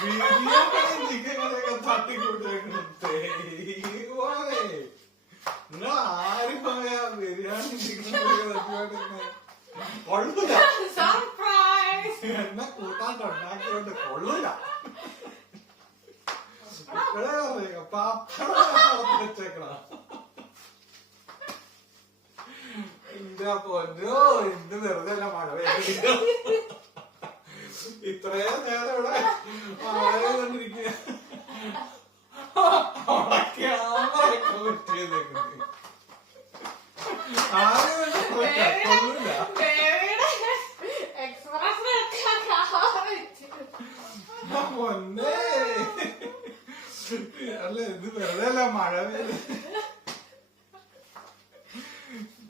Biryani chicken കറിയൊക്കെ തട്ടിക്കൂട്ട് നിങ്ങൾ ആരും പറയാ ബിരിയാണി ചിക്കൻ കറിയൊക്കെ കൊള്ളൂല. എന്നെ കൂട്ടാണ്ടുണ്ടാക്കിയോണ്ട് കൊള്ളൂല. വെച്ചേക്കണ എന്റെ പൊന്നോ, ഇന്ന് വെറുതെ അല്ല മഴ പെയ്യുന്നില്ല. ഇത്രയും നേരം ഇവിടെ മഴ കണ്ടിരിക്കുക. കൊള്ളൂല. പൊന്നേ അല്ല, ഇത് വെറുതെ അല്ല മഴ പെയ്യുന്നത്.